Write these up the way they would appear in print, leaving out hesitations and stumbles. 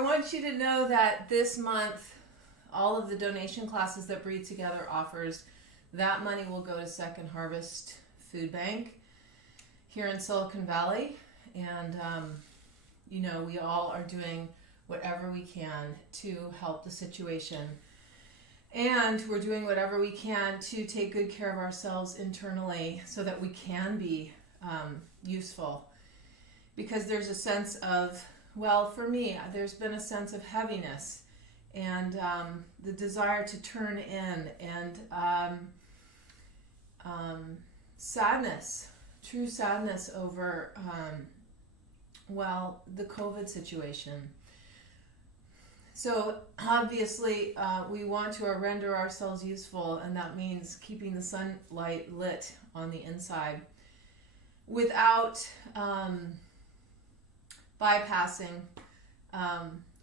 I want you to know that this month, all of the donation classes that Breathe Together offers, that money will go to Second Harvest Food Bank here in Silicon Valley. And, we all are doing whatever we can to help the situation. And we're doing whatever we can to take good care of ourselves internally so that we can be useful. Because there's a sense of, well, for me, there's been a sense of heaviness and the desire to turn in and sadness, true sadness over, the COVID situation. So obviously we want to render ourselves useful, and that means keeping the sunlight lit on the inside without bypassing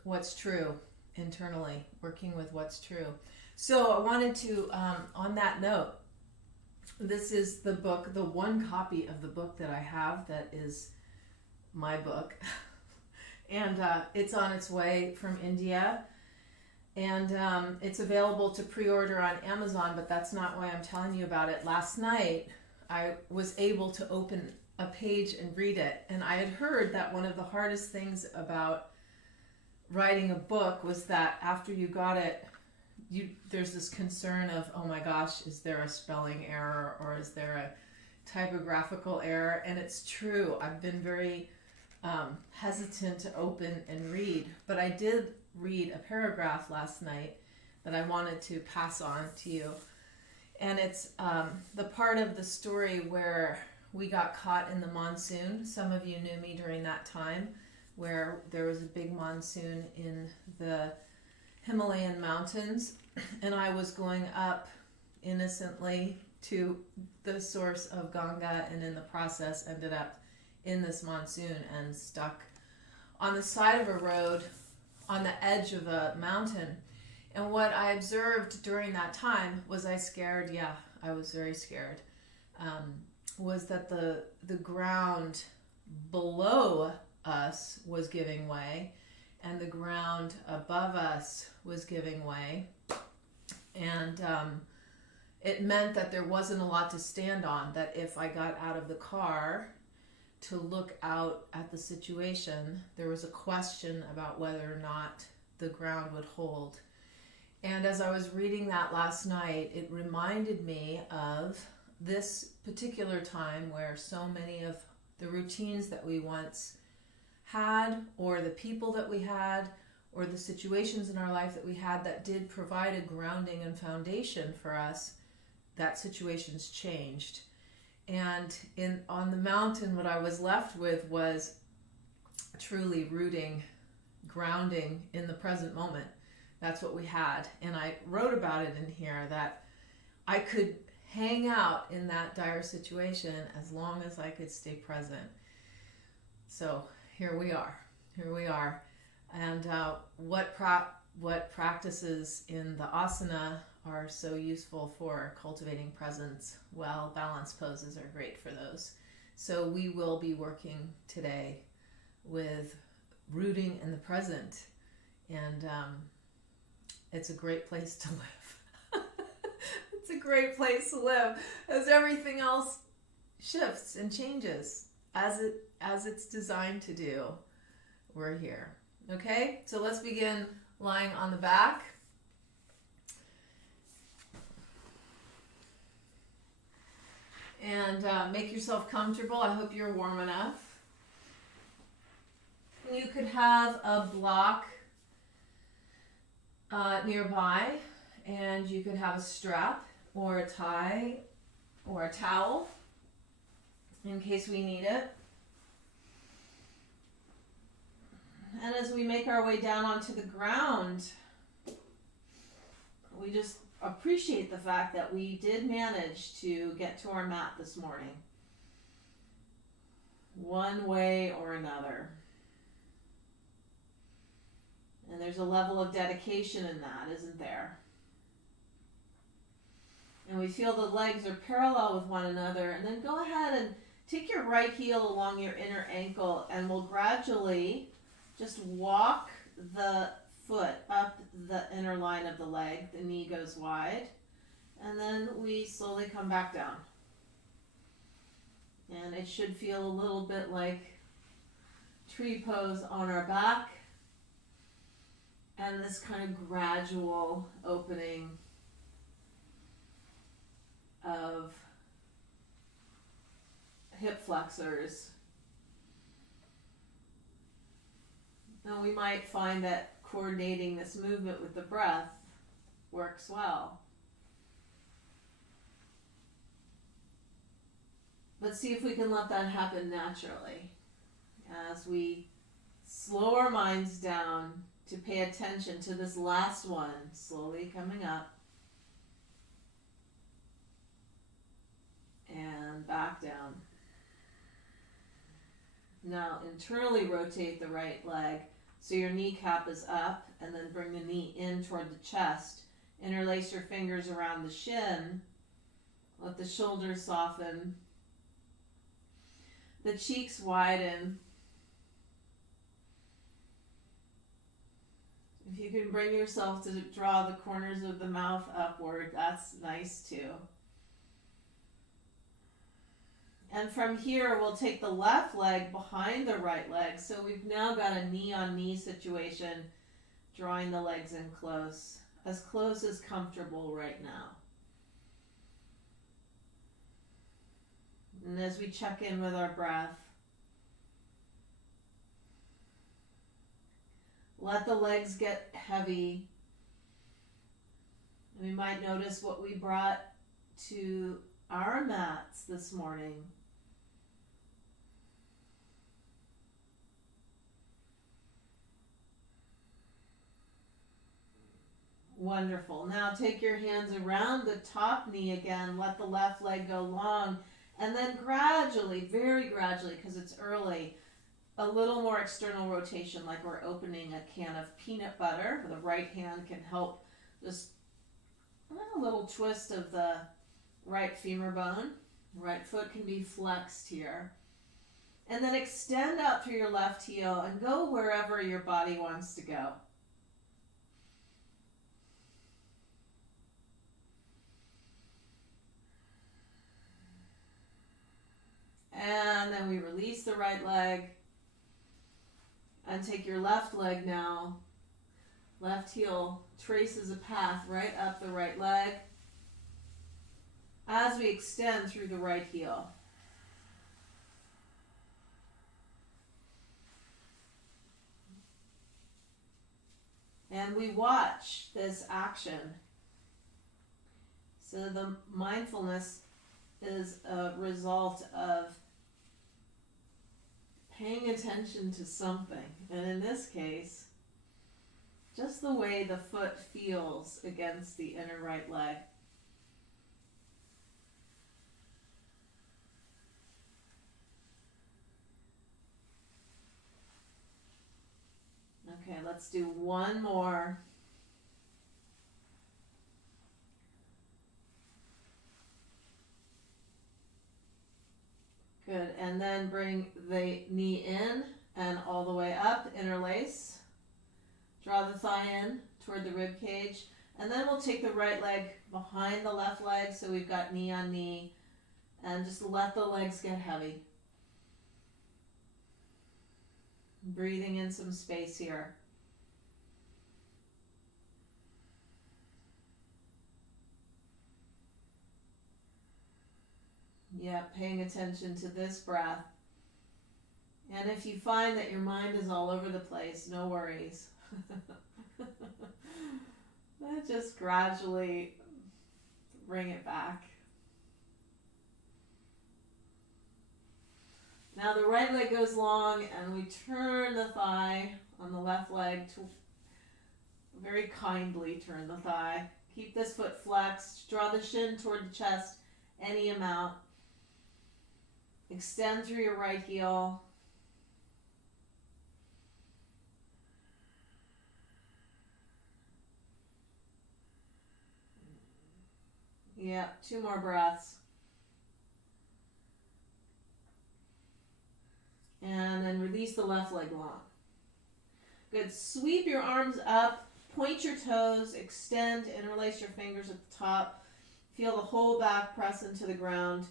what's true internally, working with what's true. So I wanted to, on that note, this is the book, the one copy of the book that I have that is my book. And it's on its way from India. And it's available to pre-order on Amazon, but that's not why I'm telling you about it. Last night, I was able to open a page and read it. And I had heard that one of the hardest things about writing a book was that after you got it, there's this concern of, oh my gosh, is there a spelling error or is there a typographical error? And it's true. I've been very hesitant to open and read, but I did read a paragraph last night that I wanted to pass on to you. And it's the part of the story where we got caught in the monsoon. Some of you knew me during that time where there was a big monsoon in the Himalayan mountains, and I was going up innocently to the source of Ganga, and in the process ended up in this monsoon and stuck on the side of a road on the edge of a mountain. And what I observed during that time was I was very scared, was that the ground below us was giving way and the ground above us was giving way. And it meant that there wasn't a lot to stand on, that if I got out of the car to look out at the situation, there was a question about whether or not the ground would hold. And as I was reading that last night, it reminded me of this particular time where so many of the routines that we once had, or the people that we had, or the situations in our life that we had that did provide a grounding and foundation for us, that situation's changed. And on the mountain, what I was left with was truly rooting, grounding in the present moment. That's what we had. And I wrote about it in here, that I could hang out in that dire situation as long as I could stay present. So here we are. And what practices in the asana are so useful for cultivating presence? Well, balance poses are great for those. So we will be working today with rooting in the present. And it's a great place to live. It's a great place to live, as everything else shifts and changes as it's designed to do. We're here. Okay, so let's begin lying on the back. And make yourself comfortable. I hope you're warm enough. You could have a block nearby, and you could have a strap or a tie or a towel in case we need it. And as we make our way down onto the ground, we just appreciate the fact that we did manage to get to our mat this morning, one way or another. And there's a level of dedication in that, isn't there? And we feel the legs are parallel with one another. And then go ahead and take your right heel along your inner ankle, and we'll gradually just walk the foot up the inner line of the leg. The knee goes wide. And then we slowly come back down. And it should feel a little bit like tree pose on our back. And this kind of gradual opening of hip flexors. Now we might find that coordinating this movement with the breath works well. But see if we can let that happen naturally as we slow our minds down to pay attention to this last one, slowly coming up and back down. Now internally rotate the right leg so your kneecap is up, and then bring the knee in toward the chest. Interlace your fingers around the shin. Let the shoulders soften. The cheeks widen. If you can bring yourself to draw the corners of the mouth upward, that's nice too. And from here, we'll take the left leg behind the right leg. So we've now got a knee-on-knee situation, drawing the legs in close as comfortable right now. And as we check in with our breath, let the legs get heavy. We might notice what we brought to our mats this morning. Wonderful. Now take your hands around the top knee again. Let the left leg go long. And then gradually, very gradually, because it's early, a little more external rotation, like we're opening a can of peanut butter. The right hand can help just a little twist of the right femur bone. Right foot can be flexed here. And then extend out through your left heel and go wherever your body wants to go. And then we release the right leg and take your left leg now. Left heel traces a path right up the right leg as we extend through the right heel. And we watch this action. So the mindfulness is a result of paying attention to something. And in this case, just the way the foot feels against the inner right leg. Okay, let's do one more. Good, and then bring the knee in and all the way up, interlace. Draw the thigh in toward the rib cage. And then we'll take the right leg behind the left leg, so we've got knee on knee. And just let the legs get heavy. Breathing in some space here. Yeah, paying attention to this breath. And if you find that your mind is all over the place, no worries. Just gradually bring it back. Now the right leg goes long and we turn the thigh on the left leg to very kindly turn the thigh. Keep this foot flexed. Draw the shin toward the chest any amount. Extend through your right heel. Yeah, 2 more breaths. And then release the left leg long. Good. Sweep your arms up, point your toes, extend, interlace your fingers at the top. Feel the whole back press into the ground.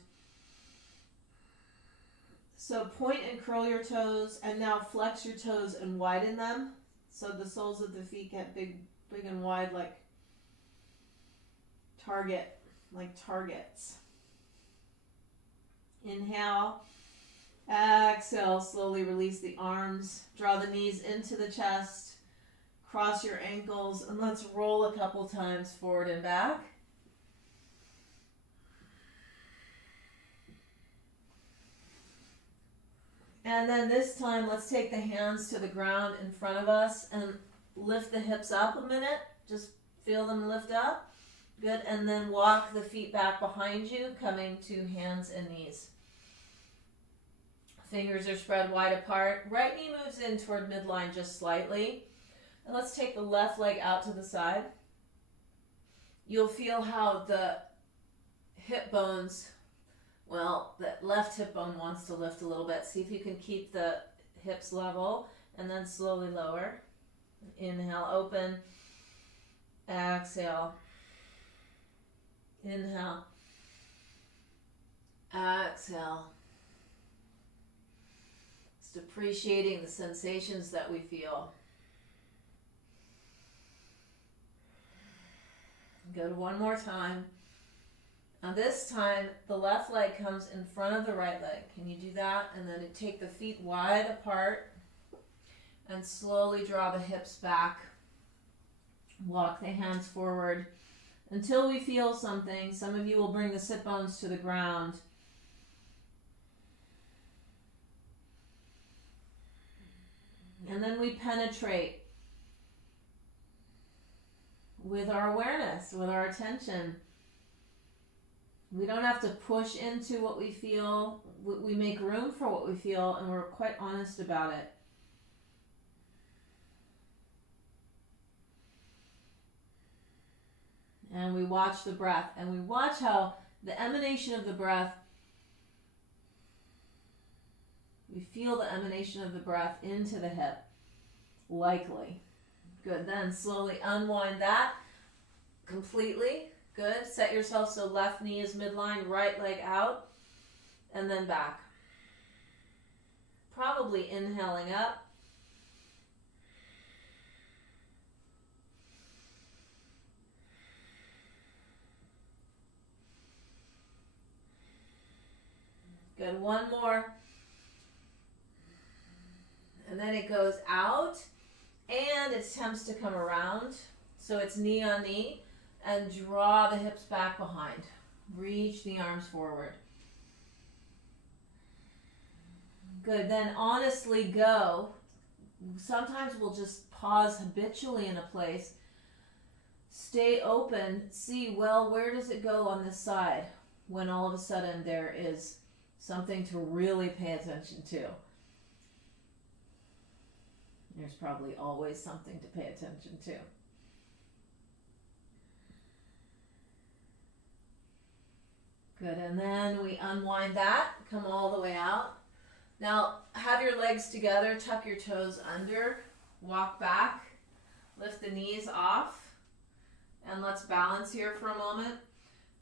So point and curl your toes, and now flex your toes and widen them. So the soles of the feet get big and wide like targets. Inhale. Exhale, slowly release the arms. Draw the knees into the chest. Cross your ankles, and let's roll a couple times forward and back. And then this time, let's take the hands to the ground in front of us and lift the hips up a minute. Just feel them lift up. Good. And then walk the feet back behind you, coming to hands and knees. Fingers are spread wide apart. Right knee moves in toward midline just slightly. And let's take the left leg out to the side. You'll feel how the hip bones, well, the left hip bone wants to lift a little bit. See if you can keep the hips level and then slowly lower. Inhale, open. Exhale. Inhale. Exhale. Just appreciating the sensations that we feel. Go to one more time. Now this time, the left leg comes in front of the right leg. Can you do that? And then take the feet wide apart and slowly draw the hips back. Walk the hands forward until we feel something. Some of you will bring the sit bones to the ground. And then we penetrate with our awareness, with our attention. We don't have to push into what we feel. We make room for what we feel, and we're quite honest about it. And we watch the breath, and we watch how the emanation of the breath, we feel the emanation of the breath into the hip, likely. Good. Then slowly unwind that completely. Good. Set yourself so left knee is midline, right leg out, and then back. Probably inhaling up. Good. One more. And then it goes out. And it attempts to come around, so it's knee on knee, and draw the hips back behind. Reach the arms forward. Good, then honestly go. Sometimes we'll just pause habitually in a place. Stay open, see, well, where does it go on this side when all of a sudden there is something to really pay attention to. There's probably always something to pay attention to. Good, and then we unwind that, come all the way out. Now, have your legs together, tuck your toes under, walk back, lift the knees off, and let's balance here for a moment.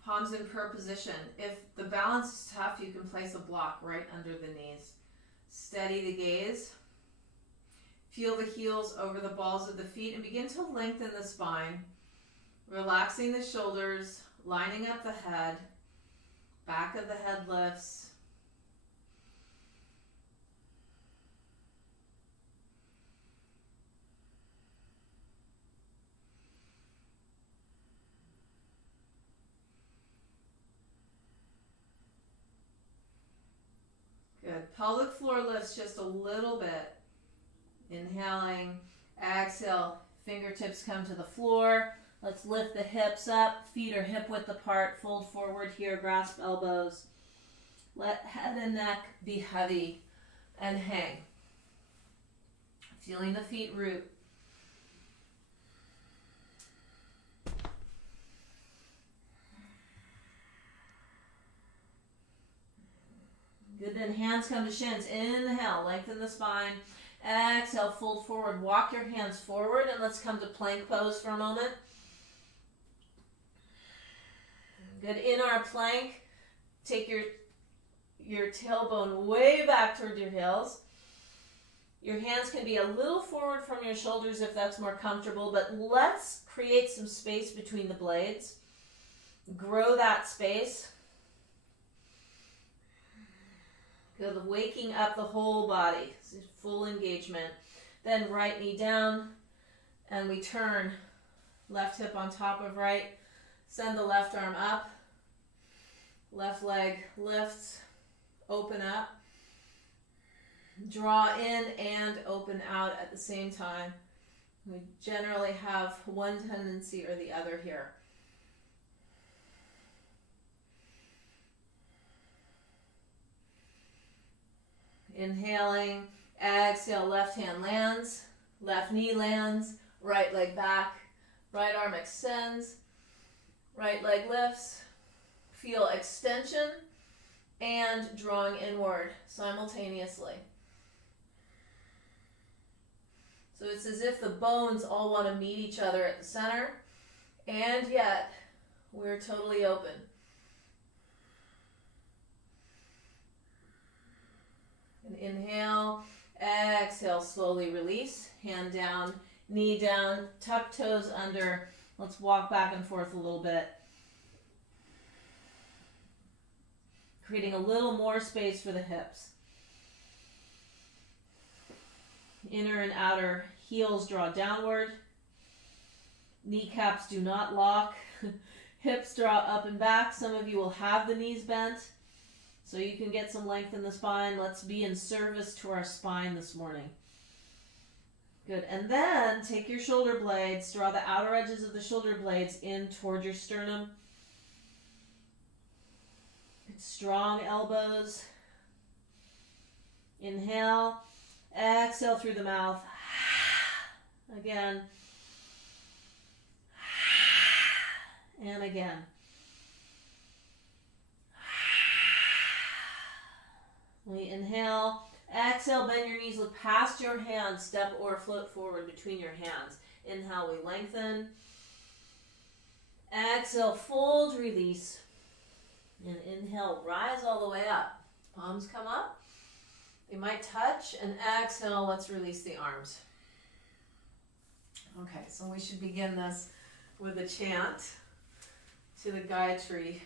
Palms in prayer position. If the balance is tough, you can place a block right under the knees. Steady the gaze. Feel the heels over the balls of the feet and begin to lengthen the spine. Relaxing the shoulders, lining up the head. Back of the head lifts. Good. Pelvic floor lifts just a little bit. Inhaling, exhale, fingertips come to the floor. Let's lift the hips up, feet are hip width apart, fold forward here, grasp elbows. Let head and neck be heavy and hang. Feeling the feet root. Good, then hands come to shins. Inhale, lengthen the spine. Exhale, fold forward. Walk your hands forward, and let's come to plank pose for a moment. Good. In our plank, take your tailbone way back toward your heels. Your hands can be a little forward from your shoulders if that's more comfortable, but let's create some space between the blades. Grow that space. Good. Waking up the whole body. Full engagement. Then right knee down, and we turn. Left hip on top of right. Send the left arm up. Left leg lifts. Open up. Draw in and open out at the same time. We generally have one tendency or the other here. Inhaling, exhale, left hand lands, left knee lands, right leg back, right arm extends, right leg lifts. Feel extension and drawing inward simultaneously. So it's as if the bones all want to meet each other at the center, and yet we're totally open. And inhale, exhale, slowly release, hand down, knee down, tuck toes under. Let's walk back and forth a little bit. Creating a little more space for the hips. Inner and outer heels draw downward. Kneecaps do not lock. Hips draw up and back. Some of you will have the knees bent, so you can get some length in the spine. Let's be in service to our spine this morning. Good. And then take your shoulder blades, draw the outer edges of the shoulder blades in toward your sternum. Strong elbows. Inhale. Exhale through the mouth. Again. And again. We inhale. Exhale, bend your knees, look past your hands, step or float forward between your hands. Inhale, we lengthen. Exhale, fold, release. And inhale, rise all the way up. Palms come up. They might touch. And exhale, let's release the arms. Okay, so we should begin this with a chant to the Gayatri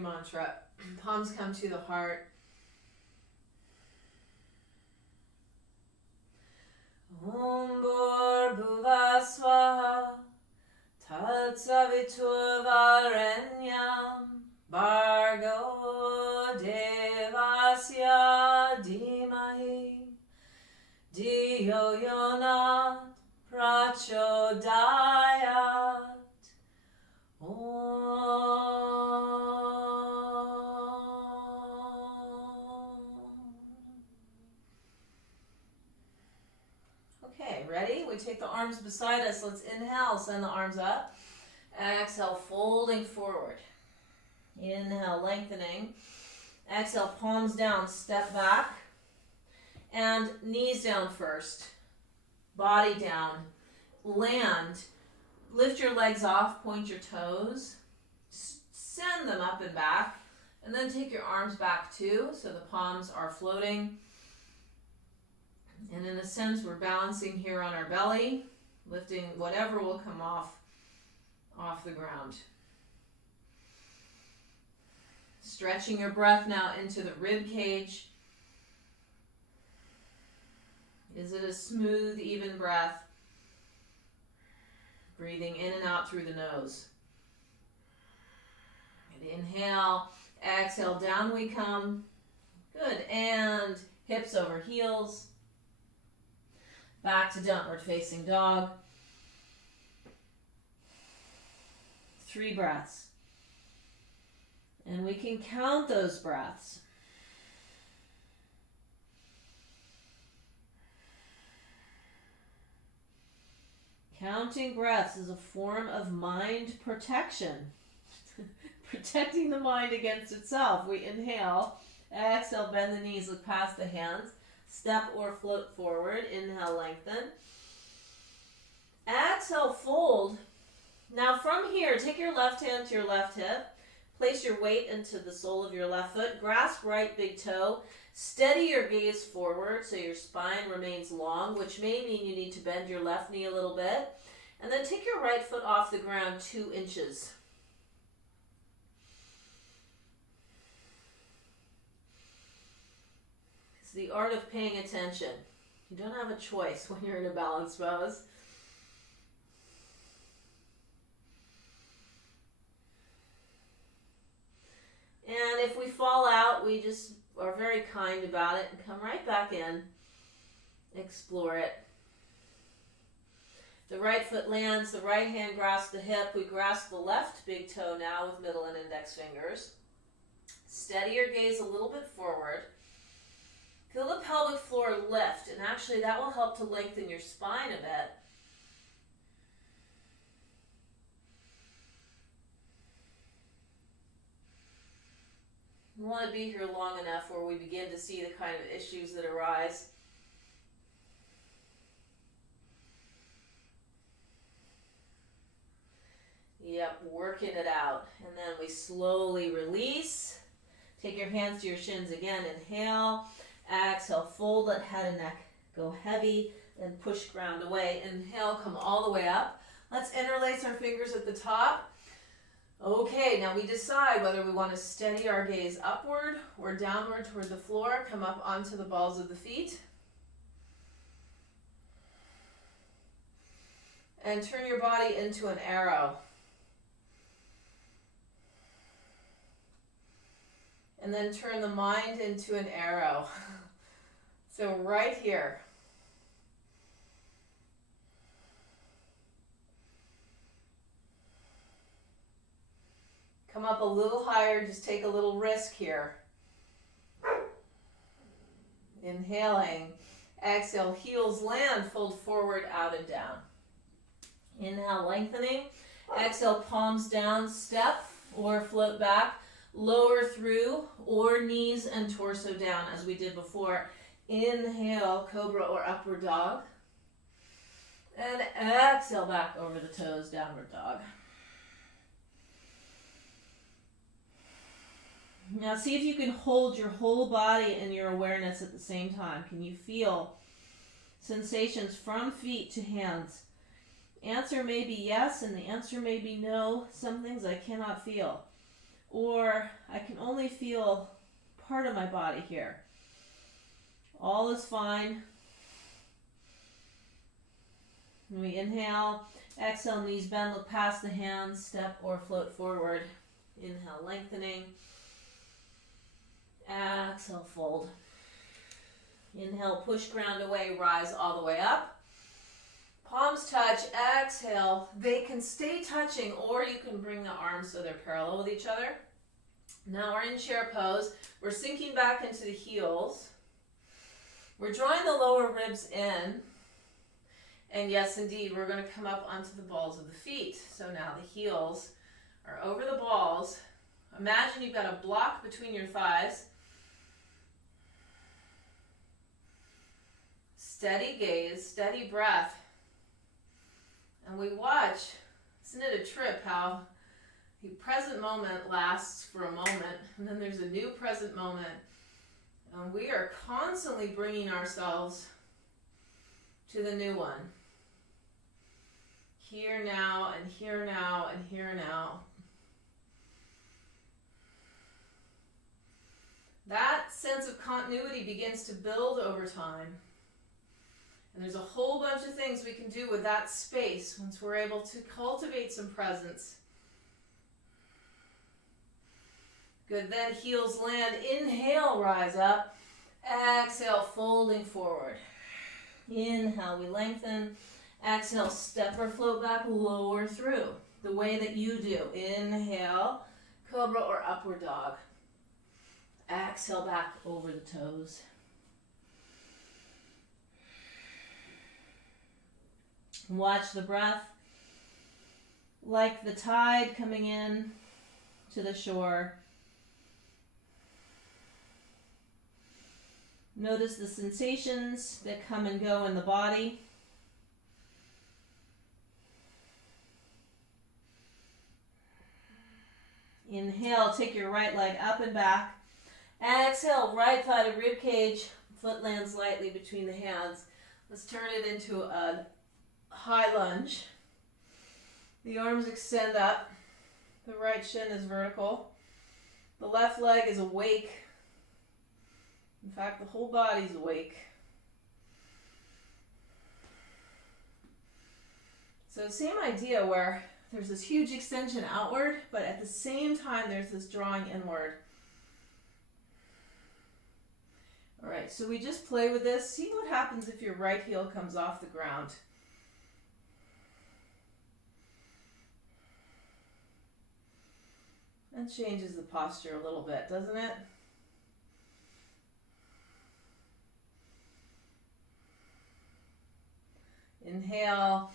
mantra. Palms come to the heart. Om Bhur Swaha Tat Savitur Varenyam Bhargo Devasya Dhimahi Dhiyo Yona Prachodayat. Okay, ready? We take the arms beside us. Let's inhale, send the arms up. Exhale, folding forward. Inhale, lengthening. Exhale, palms down, step back. And knees down first. Body down. Land. Lift your legs off, point your toes. Send them up and back. And then take your arms back too, so the palms are floating. And in a sense, we're balancing here on our belly, lifting whatever will come off the ground. Stretching your breath now into the rib cage. Is it a smooth, even breath? Breathing in and out through the nose. And inhale, exhale, down we come. Good, and hips over heels. Back to downward facing dog. 3 breaths. And we can count those breaths. Counting breaths is a form of mind protection. Protecting the mind against itself. We inhale, exhale, bend the knees, look past the hands. Step or float forward. Inhale, lengthen. Exhale, fold. Now from here, take your left hand to your left hip. Place your weight into the sole of your left foot. Grasp right big toe. Steady your gaze forward so your spine remains long, which may mean you need to bend your left knee a little bit. And then take your right foot off the ground 2 inches. It's the art of paying attention. You don't have a choice when you're in a balance pose. And if we fall out, we just are very kind about it and come right back in. Explore it. The right foot lands, the right hand grasps the hip. We grasp the left big toe now with middle and index fingers. Steady your gaze a little bit forward. Feel the pelvic floor lift, and actually that will help to lengthen your spine a bit. We want to be here long enough where we begin to see the kind of issues that arise. Yep, working it out. And then we slowly release. Take your hands to your shins again. Inhale. Exhale, fold, let head and neck go heavy. Then push ground away. Inhale, come all the way up. Let's interlace our fingers at the top. Okay, now we decide whether we want to steady our gaze upward or downward toward the floor. Come up onto the balls of the feet. And turn your body into an arrow. And then turn the mind into an arrow. So right here. Come up a little higher, just take a little risk here. Inhaling. Exhale, heels land, fold forward, out and down. Inhale, lengthening. Exhale, palms down, step or float back. Lower through or knees and torso down as we did before. Inhale, cobra or upward dog. And exhale back over the toes, downward dog. Now see if you can hold your whole body in your awareness at the same time. Can you feel sensations from feet to hands? Answer may be yes, and the answer may be no. Some things I cannot feel. Or I can only feel part of my body here. All is fine. When we inhale, exhale, knees bend, look past the hands, step or float forward. Inhale, lengthening. Exhale, fold. Inhale, push ground away, rise all the way up. Palms touch, exhale. They can stay touching, or you can bring the arms so they're parallel with each other. Now we're in chair pose. We're sinking back into the heels. We're drawing the lower ribs in. And yes, indeed, we're going to come up onto the balls of the feet. So now the heels are over the balls. Imagine you've got a block between your thighs. Steady gaze, steady breath. And we watch, isn't it a trip how the present moment lasts for a moment, and then there's a new present moment. And we are constantly bringing ourselves to the new one. Here now, and here now, and here now. That sense of continuity begins to build over time. And there's a whole bunch of things we can do with that space once we're able to cultivate some presence. Good, then heels land. Inhale, rise up. Exhale, folding forward. Inhale, we lengthen. Exhale, step or float back, lower through. The way that you do. Inhale, cobra or upward dog. Exhale, back over the toes. Watch the breath like the tide coming in to the shore. Notice the sensations that come and go in the body. Inhale, take your right leg up and back. Exhale, right thigh to rib cage. Foot lands lightly between the hands. Let's turn it into a high lunge. The arms extend up. The right shin is vertical. The left leg is awake. In fact, the whole body's awake. So same idea where there's this huge extension outward, but at the same time there's this drawing inward. All right, so we just play with this. See what happens if your right heel comes off the ground. That changes the posture a little bit, doesn't it? Inhale,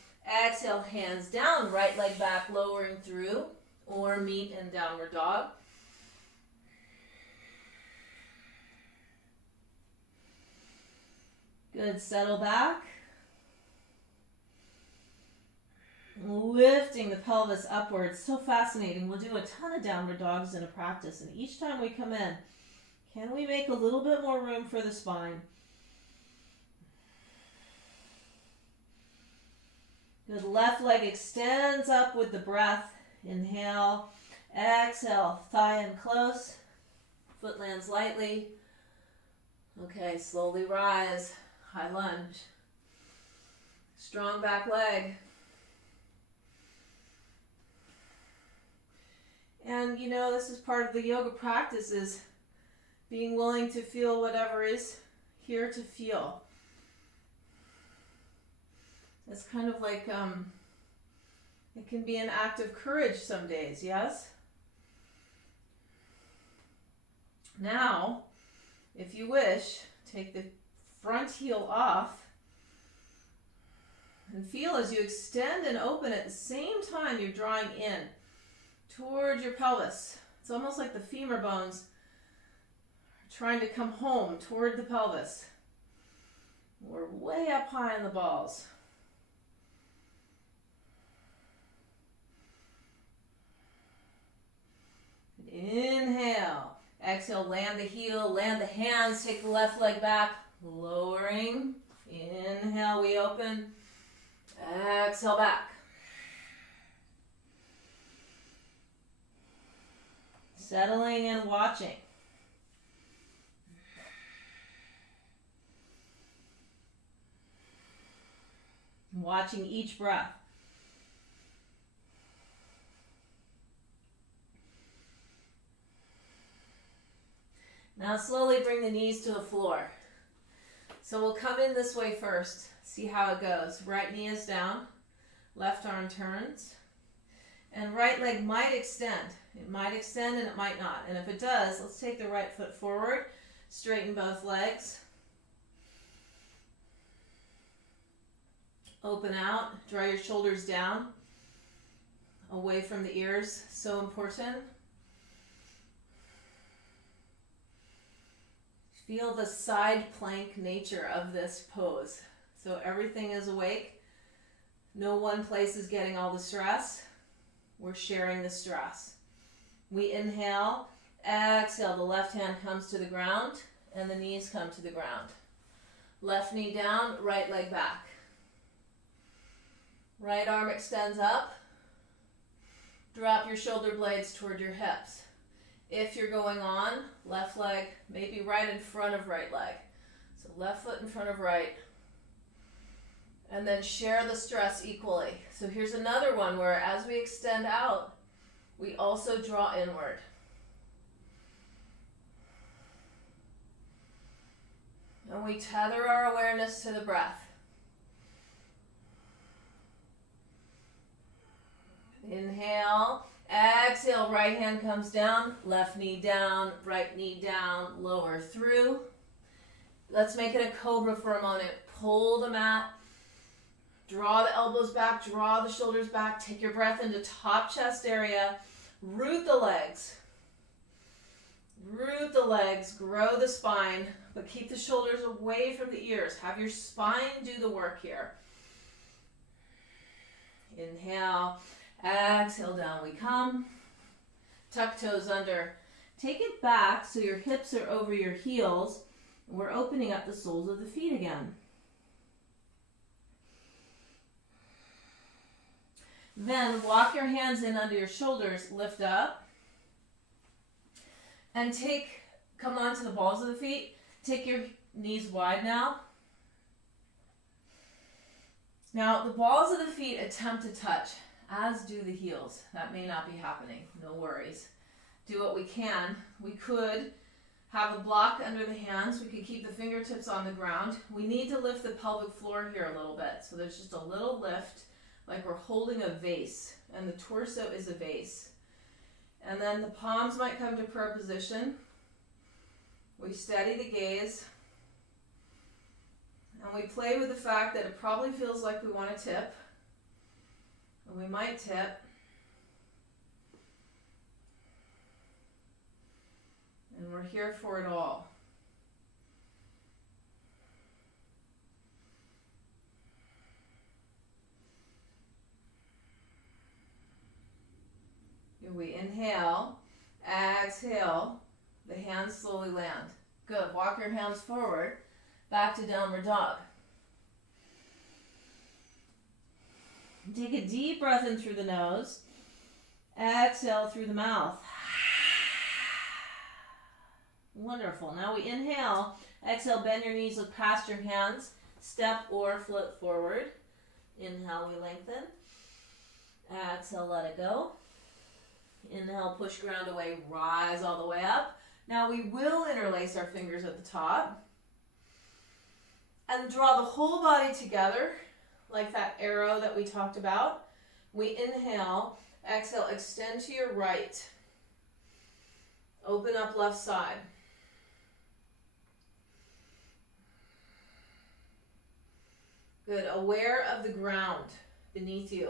exhale, hands down, right leg back, lowering through, or meet in downward dog. Good, settle back. Lifting the pelvis upwards, so fascinating. We'll do a ton of downward dogs in a practice, and each time we come in, can we make a little bit more room for the spine? Good, left leg extends up with the breath. Inhale, exhale, thigh in close, foot lands lightly. Okay, slowly rise, high lunge. Strong back leg. And you know, this is part of the yoga practice, is being willing to feel whatever is here to feel. It's kind of like, it can be an act of courage some days, yes? Now, if you wish, take the front heel off and feel as you extend and open at the same time you're drawing in towards your pelvis. It's almost like the femur bones are trying to come home toward the pelvis. We're way up high in the balls. Inhale. Exhale, land the heel, land the hands, take the left leg back, lowering. Inhale, we open. Exhale, back. Settling and watching. Watching each breath. Now slowly bring the knees to the floor. So we'll come in this way first. See how it goes. Right knee is down. Left arm turns. And right leg might extend. It might extend and it might not. And if it does, let's take the right foot forward. Straighten both legs. Open out. Draw your shoulders down. Away from the ears. So important. Feel the side plank nature of this pose. So everything is awake. No one place is getting all the stress. We're sharing the stress. We inhale, exhale, the left hand comes to the ground and the knees come to the ground. Left knee down, right leg back. Right arm extends up. Drop your shoulder blades toward your hips. If you're going on, left leg maybe right in front of right leg. So left foot in front of right. And then share the stress equally. So here's another one where as we extend out, we also draw inward. And we tether our awareness to the breath. Inhale. Exhale, right hand comes down, left knee down, right knee down, lower through. Let's make it a cobra for a moment. Pull the mat, draw the elbows back, draw the shoulders back, take your breath into top chest area, root the legs. Root the legs, grow the spine, but keep the shoulders away from the ears. Have your spine do the work here. Inhale, exhale, down we come. Tuck toes under. Take it back so your hips are over your heels. We're opening up the soles of the feet again. Then walk your hands in under your shoulders, lift up, and come onto the balls of the feet. Take your knees wide now. Now, the balls of the feet attempt to touch, as do the heels. That may not be happening, no worries. Do what we can. We could have a block under the hands. We could keep the fingertips on the ground. We need to lift the pelvic floor here a little bit. So there's just a little lift, like we're holding a vase, and the torso is a vase. And then the palms might come to prayer position. We steady the gaze. And we play with the fact that it probably feels like we want to tip. And we might tip. And we're here for it all. Here we inhale, exhale, the hands slowly land. Good, walk your hands forward, back to downward dog. Take a deep breath in through the nose, exhale through the mouth. Wonderful. Now we inhale, exhale, bend your knees, look past your hands, step or float forward. Inhale, we lengthen. Exhale, let it go. Inhale, push ground away, rise all the way up. Now we will interlace our fingers at the top and draw the whole body together like that arrow that we talked about. We inhale, exhale, extend to your right. Open up left side. Good, aware of the ground beneath you.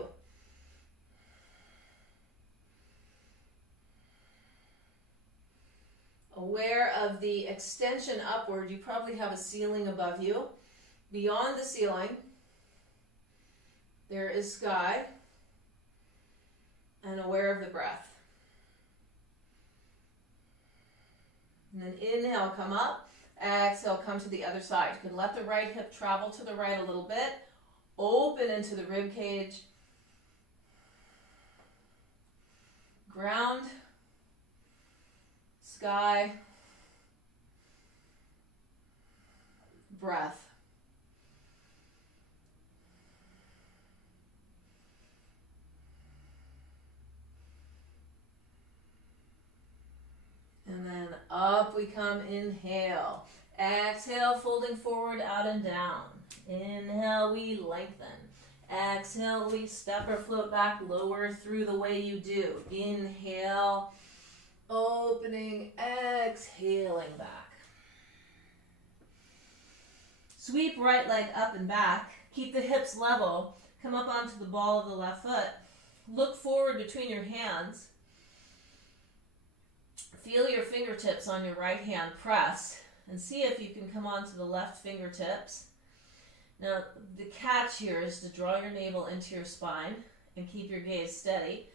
Aware of the extension upward. You probably have a ceiling above you. Beyond the ceiling, there is sky. And aware of the breath. And then inhale, come up. Exhale, come to the other side. You can let the right hip travel to the right a little bit. Open into the rib cage. Ground. Sky, breath. And then up we come, inhale. Exhale, folding forward, out and down. Inhale, we lengthen. Exhale, we step or float back, lower through the way you do. Inhale. Opening, exhaling back. Sweep right leg up and back. Keep the hips level. Come up onto the ball of the left foot. Look forward between your hands. Feel your fingertips on your right hand press. And see if you can come onto the left fingertips. Now, the catch here is to draw your navel into your spine and keep your gaze steady.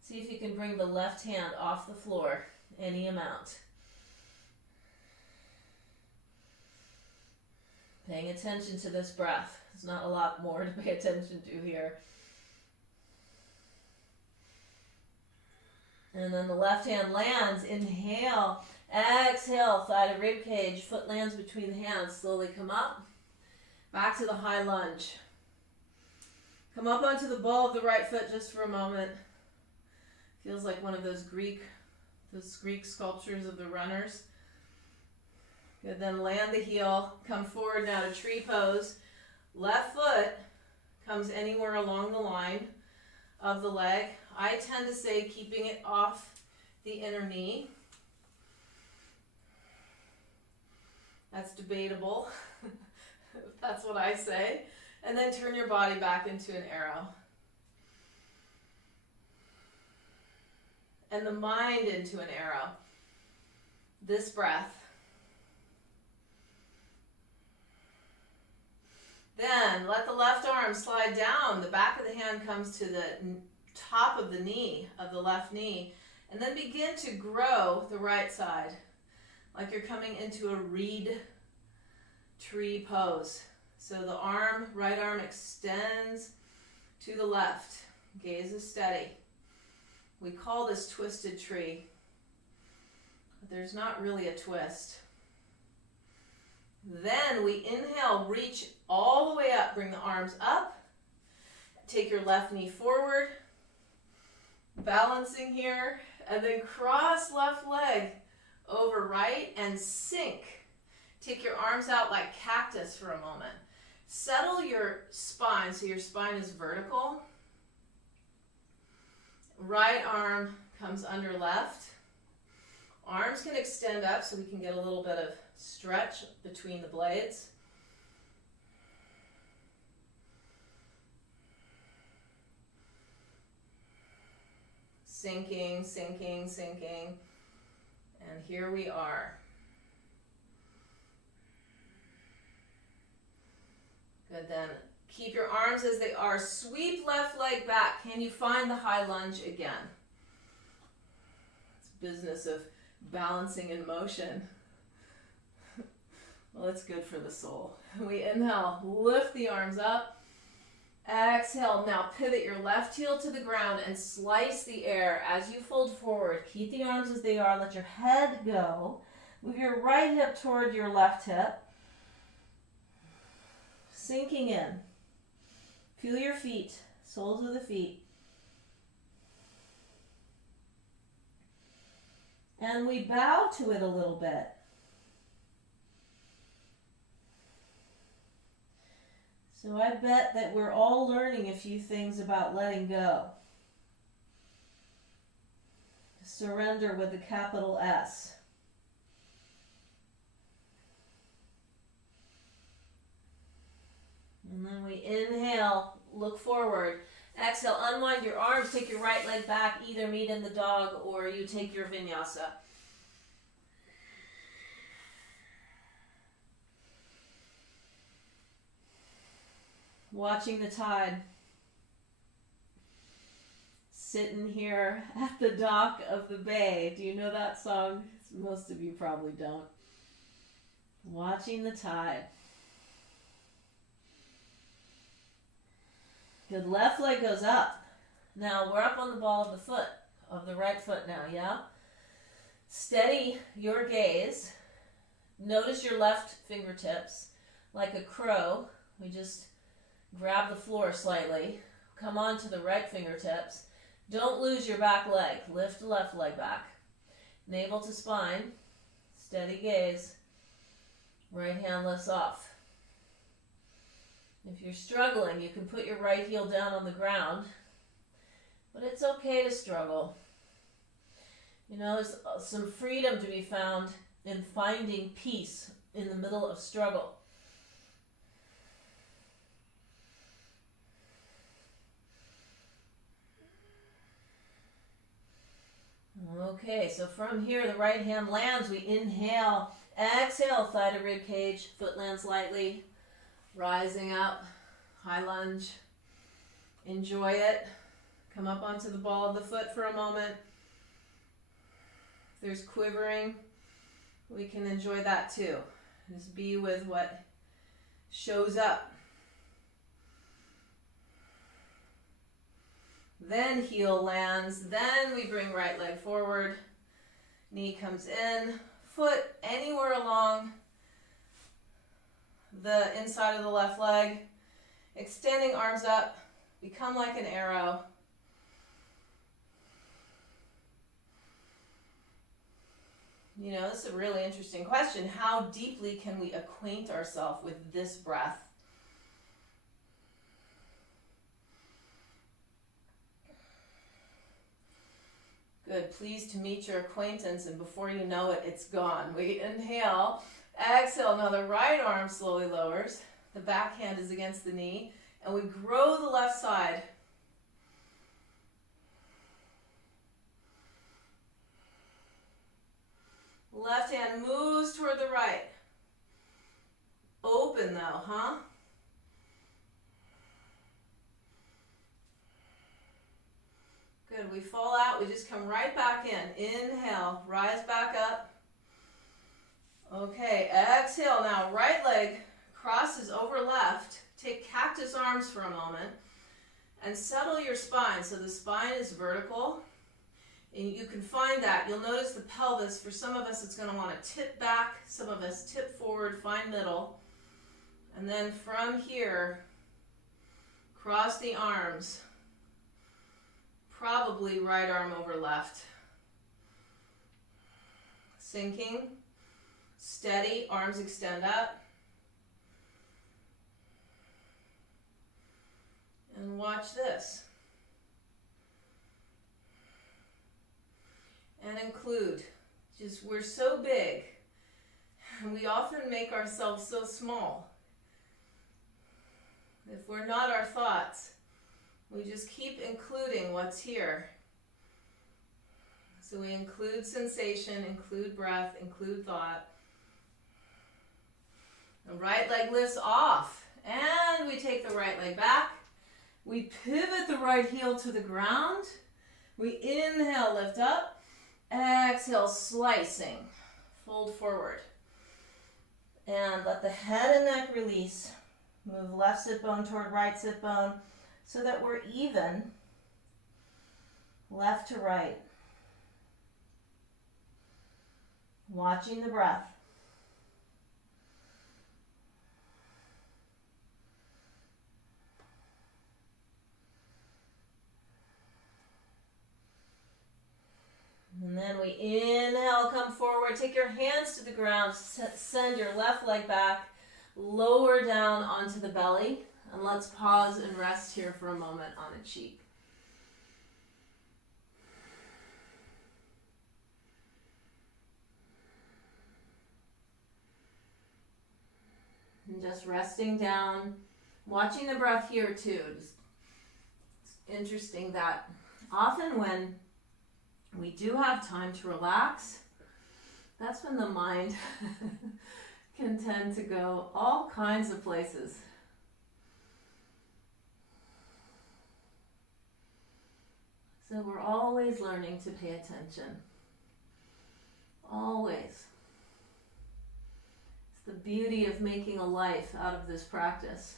See if you can bring the left hand off the floor, any amount. Paying attention to this breath. There's not a lot more to pay attention to here. And then the left hand lands. Inhale, exhale, thigh to rib cage. Foot lands between the hands. Slowly come up. Back to the high lunge. Come up onto the ball of the right foot just for a moment. Feels like one of those Greek sculptures of the runners. Good, then land the heel. Come forward now to tree pose. Left foot comes anywhere along the line of the leg. I tend to say keeping it off the inner knee. That's debatable. That's what I say. And then turn your body back into an arrow. And the mind into an arrow. This breath. Then let the left arm slide down. The back of the hand comes to the top of the knee, of the left knee. And then begin to grow the right side, like you're coming into a reed tree pose. So the right arm extends to the left. Gaze is steady. We call this twisted tree, but there's not really a twist. Then we inhale, reach all the way up, bring the arms up, take your left knee forward, balancing here, and then cross left leg over right and sink. Take your arms out like cactus for a moment. Settle your spine so your spine is vertical. Right arm comes under left. Arms can extend up so we can get a little bit of stretch between the blades. Sinking, sinking, sinking. And here we are. Good, then keep your arms as they are. Sweep left leg back. Can you find the high lunge again? It's business of balancing in motion. Well, it's good for the soul. We inhale, lift the arms up. Exhale, now pivot your left heel to the ground and slice the air as you fold forward. Keep the arms as they are. Let your head go. Move your right hip toward your left hip. Sinking in. Feel your feet, soles of the feet. And we bow to it a little bit. So I bet that we're all learning a few things about letting go. Surrender with a capital S. And then we inhale, look forward. Exhale, unwind your arms, take your right leg back, either meet in the dog or you take your vinyasa. Watching the tide. Sitting here at the dock of the bay. Do you know that song? Most of you probably don't. Watching the tide. Good, left leg goes up. Now we're up on the ball of the foot, of the right foot now, yeah? Steady your gaze. Notice your left fingertips. Like a crow, we just grab the floor slightly. Come on to the right fingertips. Don't lose your back leg. Lift the left leg back. Navel to spine. Steady gaze. Right hand lifts off. If you're struggling, you can put your right heel down on the ground, but it's okay to struggle. You know, there's some freedom to be found in finding peace in the middle of struggle. Okay, so from here, the right hand lands. We inhale, exhale, thigh to rib cage, foot lands lightly. Rising up, high lunge. Enjoy it. Come up onto the ball of the foot for a moment. If there's quivering, we can enjoy that too. Just be with what shows up. Then heel lands. Then we bring right leg forward. Knee comes in. Foot anywhere along the inside of the left leg, extending arms up, become like an arrow. You know, this is a really interesting question. How deeply can we acquaint ourselves with this breath? Good, pleased to meet your acquaintance, and before you know it, it's gone. We inhale. Exhale, now the right arm slowly lowers. The back hand is against the knee. And we grow the left side. Left hand moves toward the right. Open though, huh? Good. We fall out. We just come right back in. Inhale. Rise back up. Okay. Exhale. Now right leg crosses over left. Take cactus arms for a moment and settle your spine. So the spine is vertical. And you can find that. You'll notice the pelvis. For some of us, it's going to want to tip back. Some of us tip forward. Find middle. And then from here, cross the arms. Probably right arm over left. Sinking. Steady. Arms extend up. And watch this. And include. Just, we're so big. And we often make ourselves so small. If we're not our thoughts, we just keep including what's here. So we include sensation, include breath, include thought. The right leg lifts off. And we take the right leg back. We pivot the right heel to the ground. We inhale, lift up. Exhale, slicing. Fold forward. And let the head and neck release. Move left sit bone toward right sit bone so that we're even, left to right. Watching the breath. And then we inhale, come forward, take your hands to the ground, send your left leg back, lower down onto the belly, and let's pause and rest here for a moment on a cheek. And just resting down, watching the breath here too. It's interesting that often when we do have time to relax, that's when the mind can tend to go all kinds of places. So we're always learning to pay attention. Always. It's the beauty of making a life out of this practice.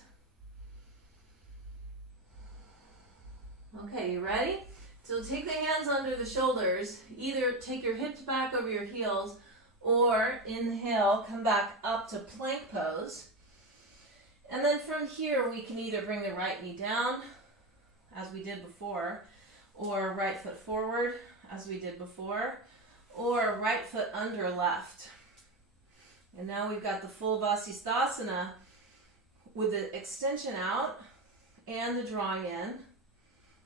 Okay, you ready? So take the hands under the shoulders. Either take your hips back over your heels, or inhale, come back up to plank pose. And then from here, we can either bring the right knee down, as we did before, or right foot forward, as we did before, or right foot under left. And now we've got the full Vasisthasana with the extension out and the drawing in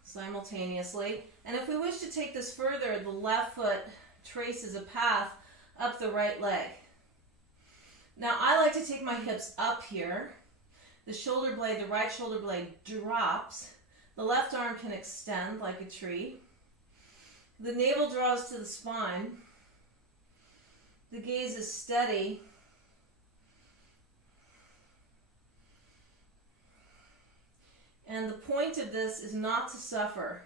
simultaneously. And if we wish to take this further, the left foot traces a path up the right leg. Now I like to take my hips up here. The shoulder blade, the right shoulder blade drops. The left arm can extend like a tree. The navel draws to the spine. The gaze is steady. And the point of this is not to suffer,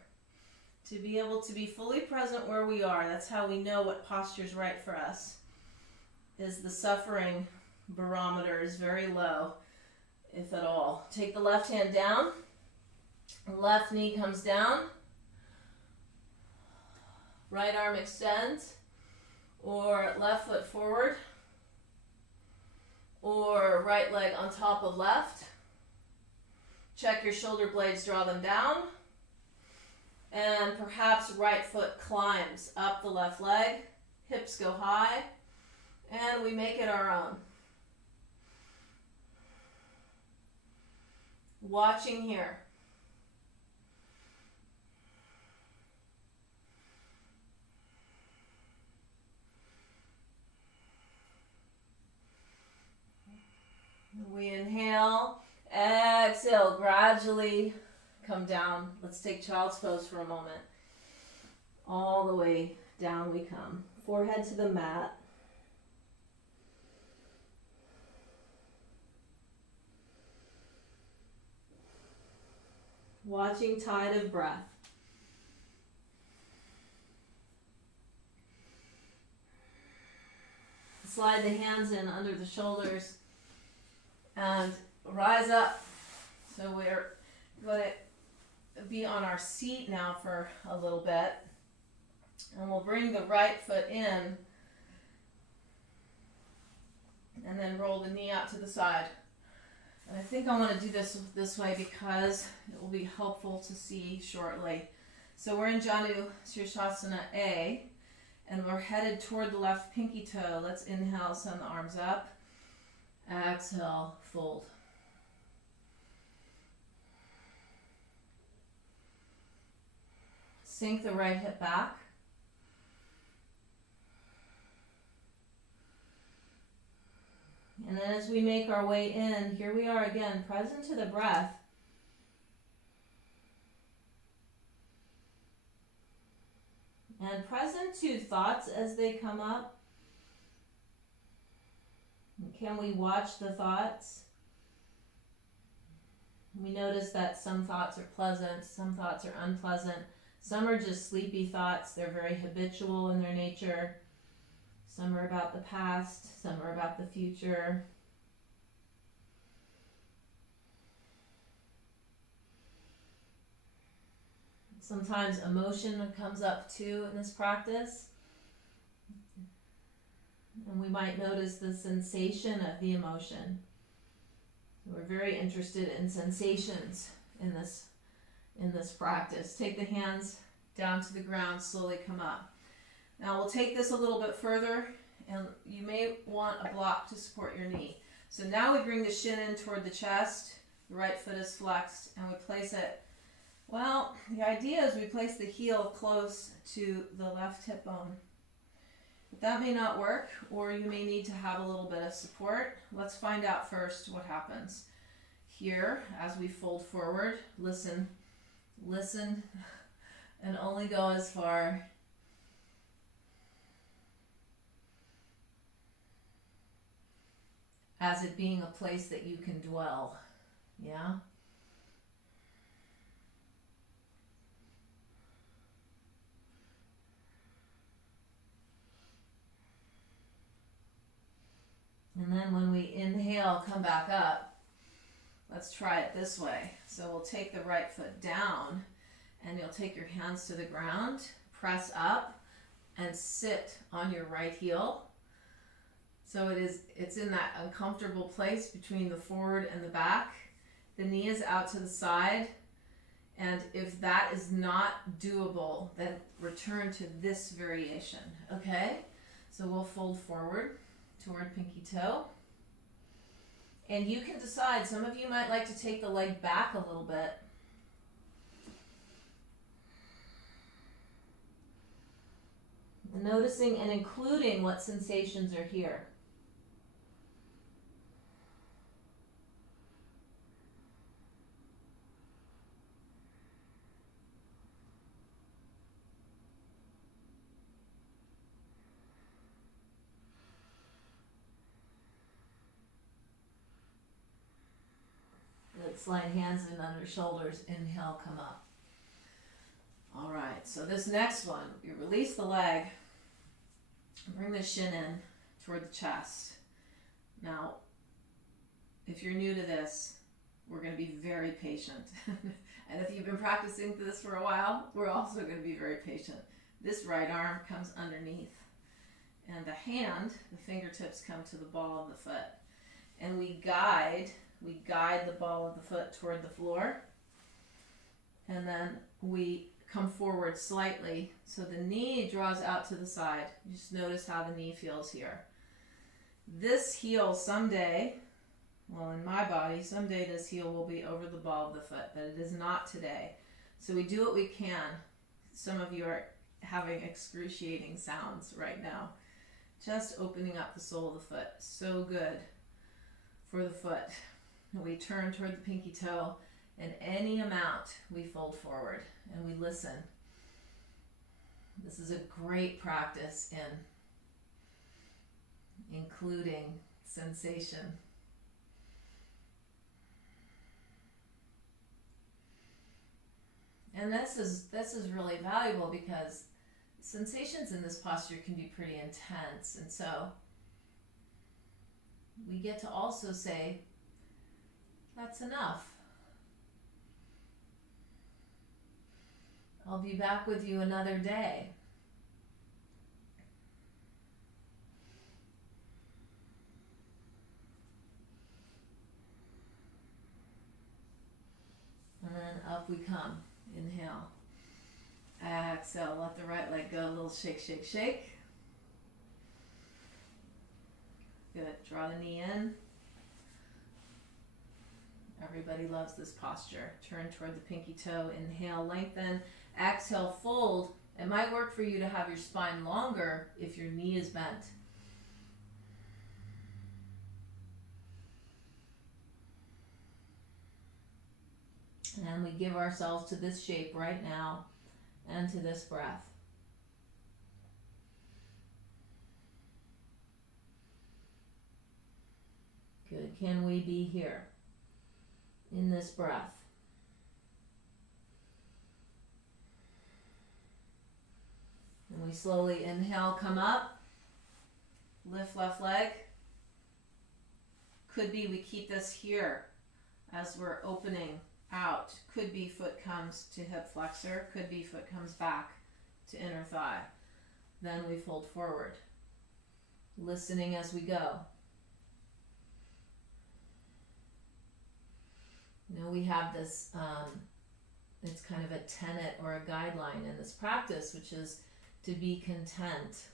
to be able to be fully present where we are. That's how we know what posture is right for us, is the suffering barometer is very low, if at all. Take the left hand down, left knee comes down, right arm extends, or left foot forward, or right leg on top of left. Check your shoulder blades, draw them down. And perhaps right foot climbs up the left leg. Hips go high. And we make it our own. Watching here. We inhale. Exhale, gradually come down. Let's take child's pose for a moment. All the way down we come. Forehead to the mat. Watching tide of breath. Slide the hands in under the shoulders and rise up. So we're going to be on our seat now for a little bit. And we'll bring the right foot in and then roll the knee out to the side. And I think I want to do this way because it will be helpful to see shortly. So we're in Janu Sirsasana A, and we're headed toward the left pinky toe. Let's inhale, send the arms up. Exhale, fold. Sink the right hip back. And then as we make our way in, here we are again, present to the breath. And present to thoughts as they come up. Can we watch the thoughts? We notice that some thoughts are pleasant, some thoughts are unpleasant. Some are just sleepy thoughts. They're very habitual in their nature. Some are about the past, some are about the future. Sometimes emotion comes up too in this practice. And we might notice the sensation of the emotion. We're very interested in sensations in this practice. Take the hands down to the ground, slowly come up. Now we'll take this a little bit further, and you may want a block to support your knee. So now we bring the shin in toward the chest, the right foot is flexed, and we place it, well, the idea is we place the heel close to the left hip bone. But that may not work, or you may need to have a little bit of support. Let's find out first what happens. Here, as we fold forward, listen, and only go as far as it being a place that you can dwell. Yeah? And then when we inhale, come back up. Let's try it this way. So we'll take the right foot down, and you'll take your hands to the ground, press up, and sit on your right heel. So it's in that uncomfortable place between the forward and the back. The knee is out to the side. And if that is not doable, then return to this variation, okay? So we'll fold forward toward pinky toe. And you can decide, some of you might like to take the leg back a little bit. Noticing and including what sensations are here. Let's slide hands in under shoulders. Inhale, come up. All right, so this next one, you release the leg, bring the shin in toward the chest. Now, if you're new to this, we're going to be very patient. And if you've been practicing this for a while, we're also going to be very patient. This right arm comes underneath, and the hand, the fingertips come to the ball of the foot. And we guide the ball of the foot toward the floor, and then we come forward slightly so the knee draws out to the side. Just notice how the knee feels here. This heel someday, well, in my body, someday this heel will be over the ball of the foot, but it is not today. So we do what we can. Some of you are having excruciating sounds right now. Just opening up the sole of the foot. So good for the foot. We turn toward the pinky toe, and any amount we fold forward and we listen. This is a great practice in including sensation. And this is really valuable because sensations in this posture can be pretty intense, and so we get to also say, that's enough. I'll be back with you another day. And then up we come. Inhale. Exhale, let the right leg go. A little shake, shake, shake. Good. Draw the knee in. Everybody loves this posture. Turn toward the pinky toe. Inhale, lengthen. Exhale, fold. It might work for you to have your spine longer if your knee is bent. And we give ourselves to this shape right now and to this breath. Good. Can we be here in this breath? And we slowly inhale, come up, lift left leg. Could be we keep this here as we're opening out. Could be foot comes to hip flexor. Could be foot comes back to inner thigh. Then we fold forward, listening as we go. You know, we have this, it's kind of a tenet or a guideline in this practice, which is to be content,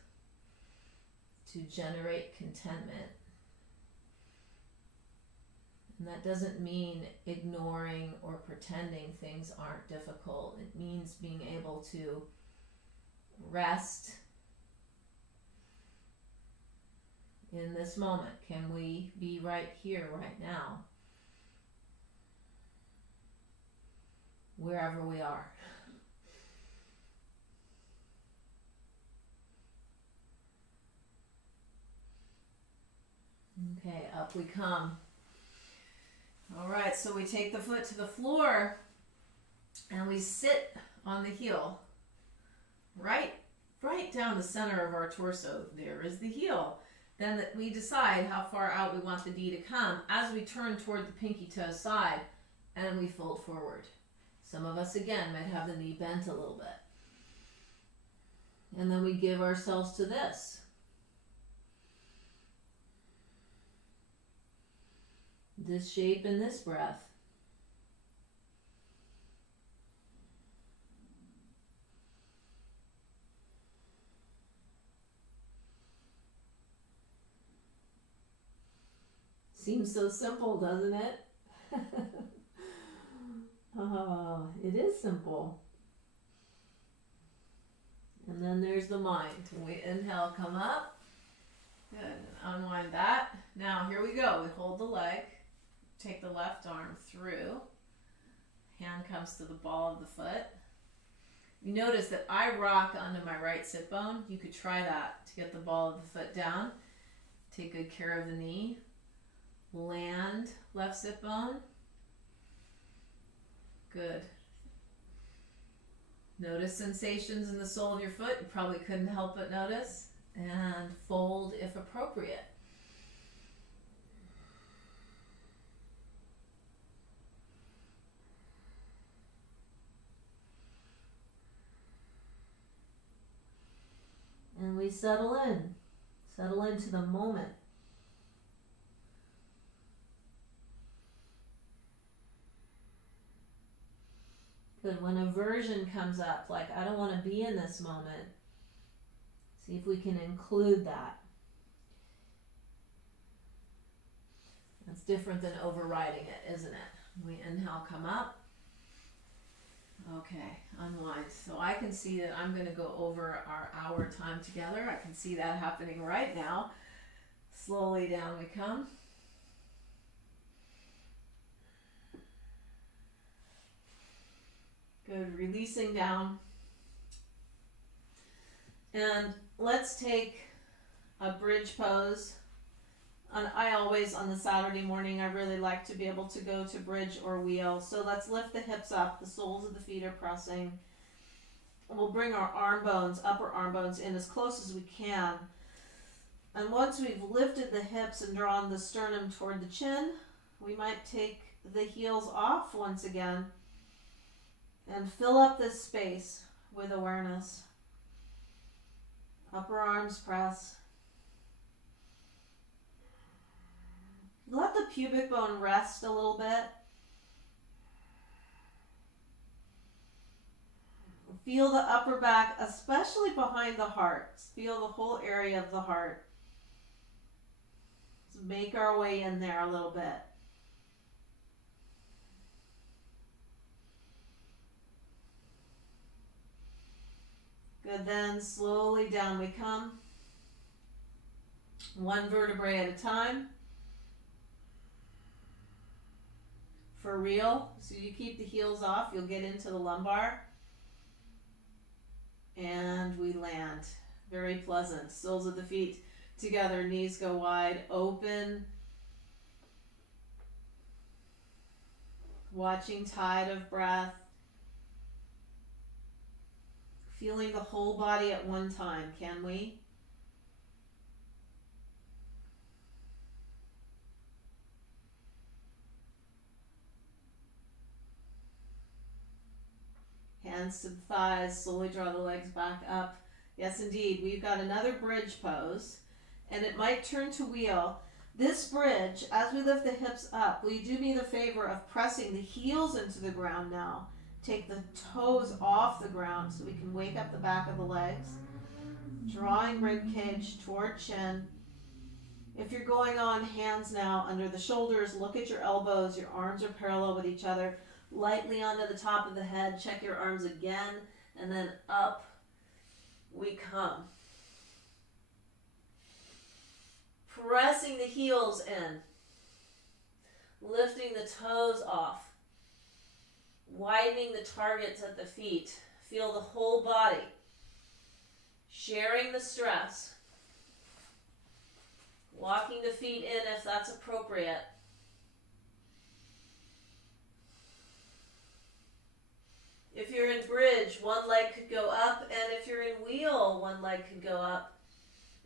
to generate contentment. And that doesn't mean ignoring or pretending things aren't difficult. It means being able to rest in this moment. Can we be right here, right now, wherever we are? Okay, up we come. All right, so we take the foot to the floor and we sit on the heel, right down the center of our torso. There is the heel. Then we decide how far out we want the knee to come as we turn toward the pinky toe side and we fold forward. Some of us, again, might have the knee bent a little bit. And then we give ourselves to this. This shape and this breath. Seems so simple, doesn't it? Oh, it is simple. And then there's the mind. We inhale, come up. Good. And unwind that. Now, here we go. We hold the leg. Take the left arm through. Hand comes to the ball of the foot. You notice that I rock onto my right sit bone. You could try that to get the ball of the foot down. Take good care of the knee. Land left sit bone. Good. Notice sensations in the sole of your foot. You probably couldn't help but notice. And fold if appropriate. And we settle into the moment. Good. When aversion comes up, like I don't want to be in this moment, see if we can include that. That's different than overriding it, isn't it? We inhale, come up. Okay, unwind. So I can see that I'm going to go over our hour time together. I can see that happening right now. Slowly down we come. Good, releasing down. And let's take a bridge pose. And I always, on the Saturday morning, I really like to be able to go to bridge or wheel. So let's lift the hips up. The soles of the feet are pressing. We'll bring our arm bones, upper arm bones in as close as we can. And once we've lifted the hips and drawn the sternum toward the chin, we might take the heels off once again and fill up this space with awareness. Upper arms press. Let the pubic bone rest a little bit. Feel the upper back, especially behind the heart. Feel the whole area of the heart. Let's make our way in there a little bit. Good, then slowly down we come. One vertebrae at a time. For real. So you keep the heels off, you'll get into the lumbar. And we land. Very pleasant. Soles of the feet together, knees go wide, open. Watching tide of breath. Feeling the whole body at one time, can we? Hands to the thighs, slowly draw the legs back up. Yes, indeed, we've got another bridge pose, and it might turn to wheel. This bridge, as we lift the hips up, will you do me the favor of pressing the heels into the ground now? Take the toes off the ground so we can wake up the back of the legs. Drawing rib cage toward chin. If you're going on hands now under the shoulders, look at your elbows. Your arms are parallel with each other. Lightly onto the top of the head. Check your arms again. And then up we come. Pressing the heels in. Lifting the toes off. Widening the targets at the feet. Feel the whole body. Sharing the stress. Walking the feet in if that's appropriate. If you're in bridge, one leg could go up, and if you're in wheel, one leg could go up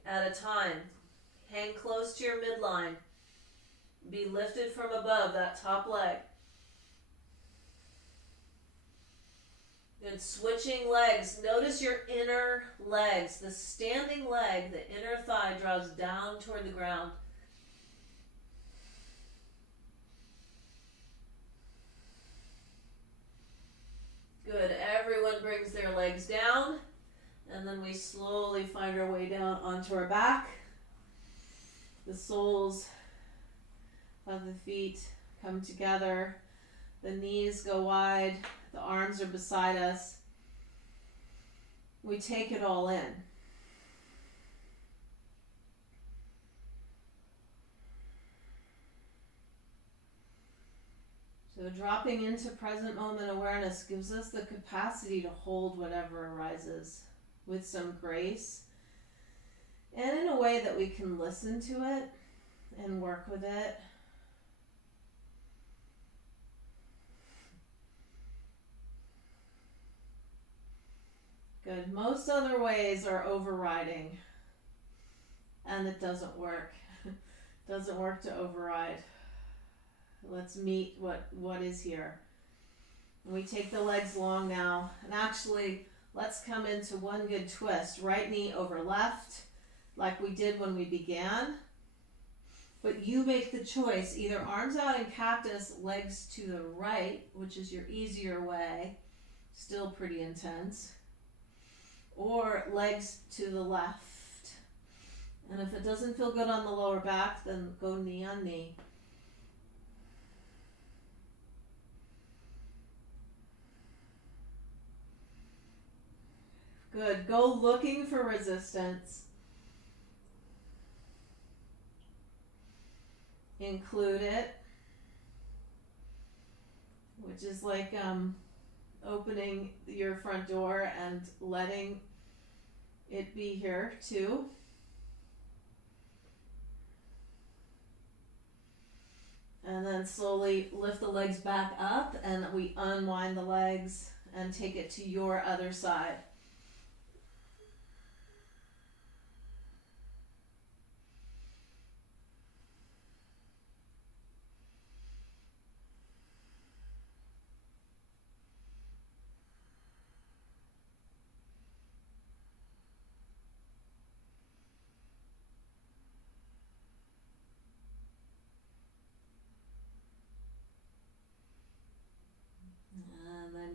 at a time. Hang close to your midline. Be lifted from above that top leg. Good. Switching legs. Notice your inner legs. The standing leg, the inner thigh draws down toward the ground. Good. Everyone brings their legs down, and then we slowly find our way down onto our back. The soles of the feet come together. The knees go wide. The arms are beside us. We take it all in. So dropping into present moment awareness gives us the capacity to hold whatever arises with some grace and in a way that we can listen to it and work with it. Good. Most other ways are overriding, and it doesn't work. Doesn't work to override. Let's meet what is here. We take the legs long now, and actually let's come into one good twist. Right knee over left, like we did when we began. But you make the choice, either arms out in cactus, legs to the right, which is your easier way, still pretty intense, or legs to the left. And if it doesn't feel good on the lower back, then go knee on knee. Good. Go looking for resistance. Include it, which is like opening your front door and letting it be here too. And then slowly lift the legs back up, and we unwind the legs and take it to your other side.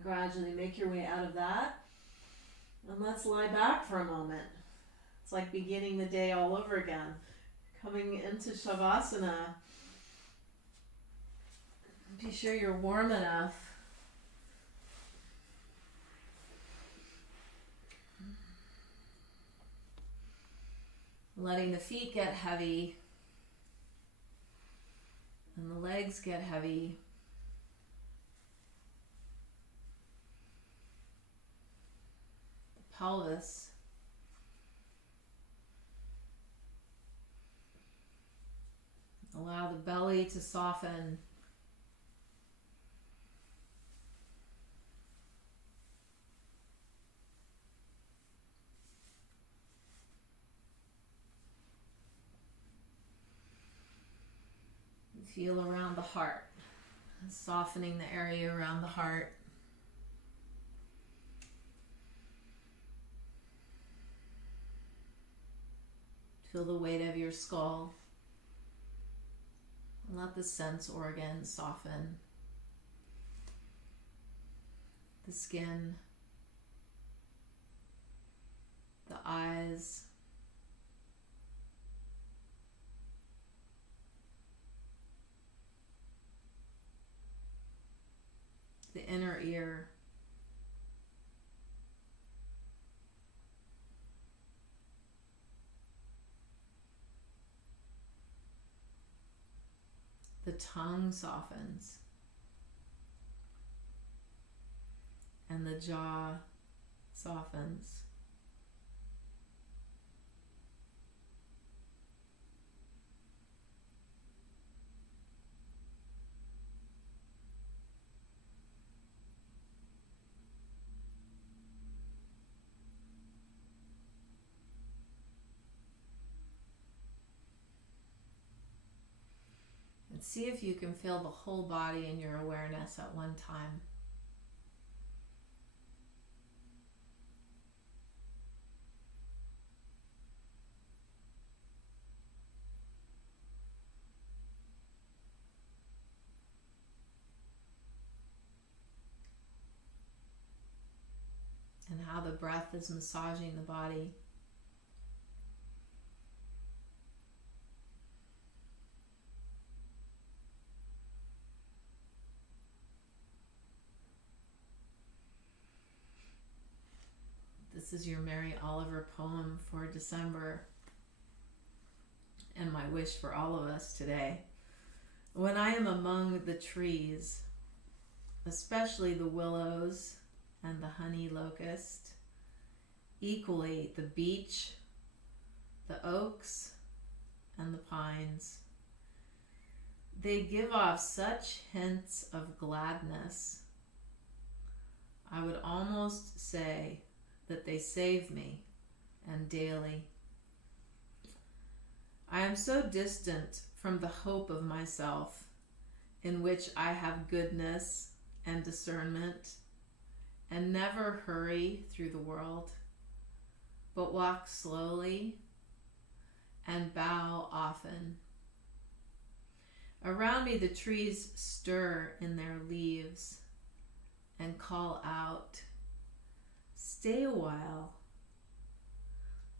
gradually make your way out of that. And let's lie back for a moment. It's like beginning the day all over again. Coming into Shavasana. Be sure you're warm enough. Letting the feet get heavy and the legs get heavy. The pelvis. Allow the belly to soften. Feel around the heart, softening the area around the heart. Feel the weight of your skull. And let the sense organs soften. The skin, the eyes, the inner ear, the tongue softens, and the jaw softens. See if you can feel the whole body in your awareness at one time. And how the breath is massaging the body. This is your Mary Oliver poem for December, and my wish for all of us today. When I am among the trees, especially the willows and the honey locust, equally the beech, the oaks, and the pines, they give off such hints of gladness. I would almost say that they save me, and daily. I am so distant from the hope of myself, in which I have goodness and discernment, and never hurry through the world, but walk slowly and bow often. Around me the trees stir in their leaves and call out, "Stay a while."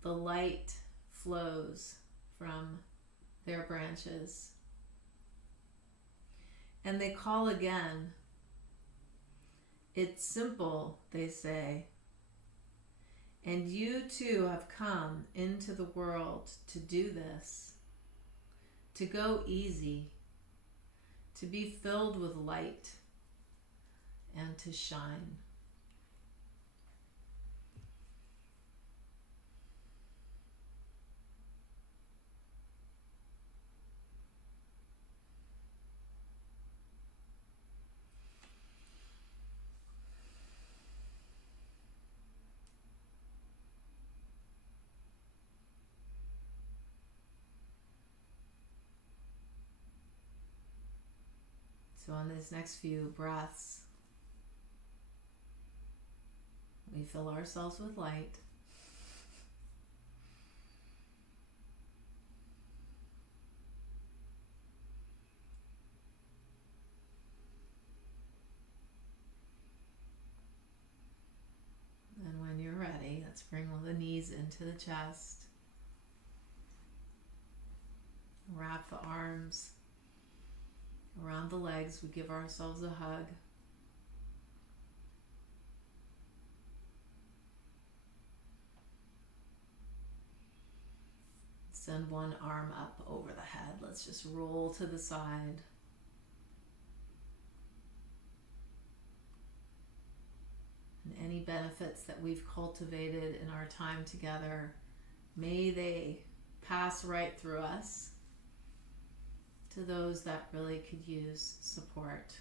The light flows from their branches. And they call again. "It's simple," they say. And you too have come into the world to do this, to go easy, to be filled with light, and to shine. So on these next few breaths, we fill ourselves with light. gaze into the chest. Wrap the arms around the legs. We give ourselves a hug. Send one arm up over the head. Let's just roll to the side. And any benefits that we've cultivated in our time together, may they pass right through us to those that really could use support.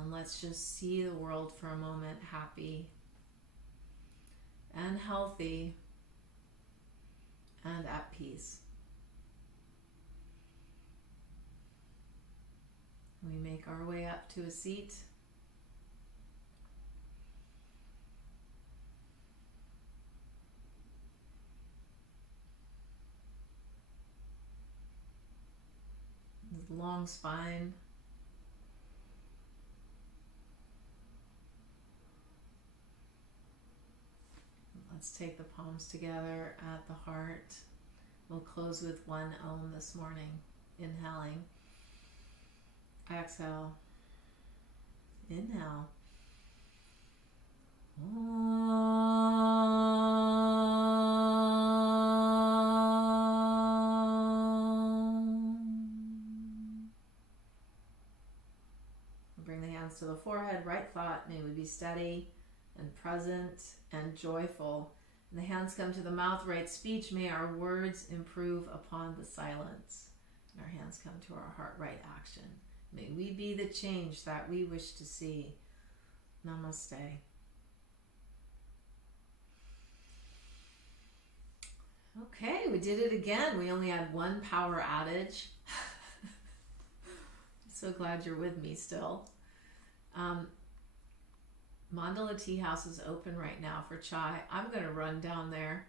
And let's just see the world for a moment happy and healthy and at peace. We make our way up to a seat. Long spine. Let's take the palms together at the heart. We'll close with one Om this morning. Inhaling. Exhale. Inhale. Bring the hands to the forehead, right thought. May we be steady and present and joyful. And the hands come to the mouth, right speech. May our words improve upon the silence. And our hands come to our heart, right action. May we be the change that we wish to see. Namaste. Okay, we did it again. We only had one power outage. I'm so glad you're with me still. Mandala Tea House is open right now for chai. I'm going to run down there,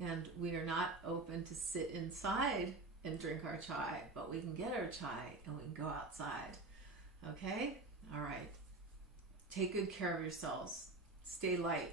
and we are not open to sit inside and drink our chai, but we can get our chai and we can go outside. Okay? All right. Take good care of yourselves. Stay light.